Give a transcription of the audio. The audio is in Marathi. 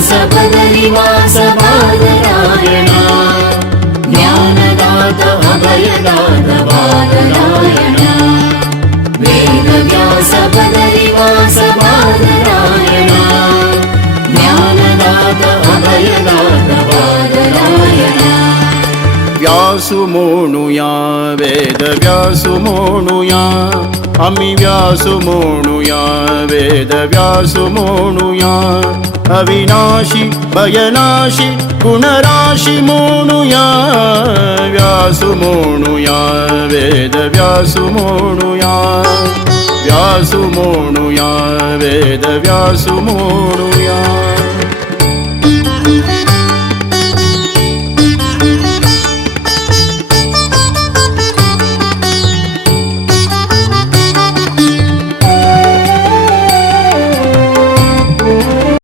व्यास बदरिवास बादरायणा ज्ञानदाता अभयदाता बादरायणा वेद व्यास बदरिवास बादरायणा ज्ञानदाता अभयदाता बादरायणा व्यासु म्हणूया वेद व्यासु म्हणूया आम्ही व्यासु म्हणूया वेद व्यासु म्हणूया अविनाशी भयनाशी गुणराशी म्हणूया व्यासु म्हणूया वेद व्यासु म्हणूया व्यासु म्हणूया वेद व्यासु म्हणूया